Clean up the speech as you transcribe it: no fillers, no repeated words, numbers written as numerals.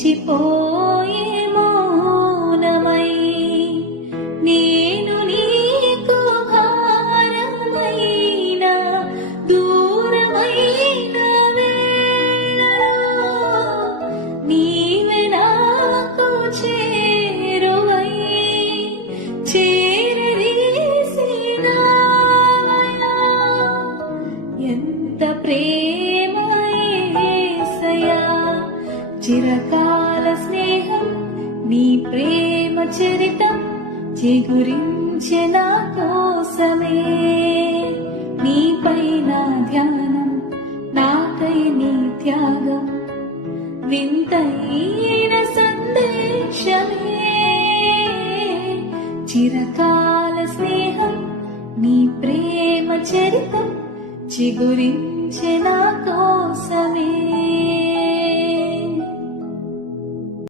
నిలిచిపోయే మౌనమై నేను నీకు భారమైన దూరమైన వేళలో నీవే నాకు చేరువై చేరదీసినావయా ఎంత ప్రేమ యేసయ్యా చిరకాల స్నేహం నీ ప్రేమ చరితం చిగురించె నా కోసమే నీపై నా ధ్యానం నాకై నీ త్యాగం వింతైన సందేశమే చిరకాల స్నేహం నీ ప్రేమ చరితం చిగురించె నా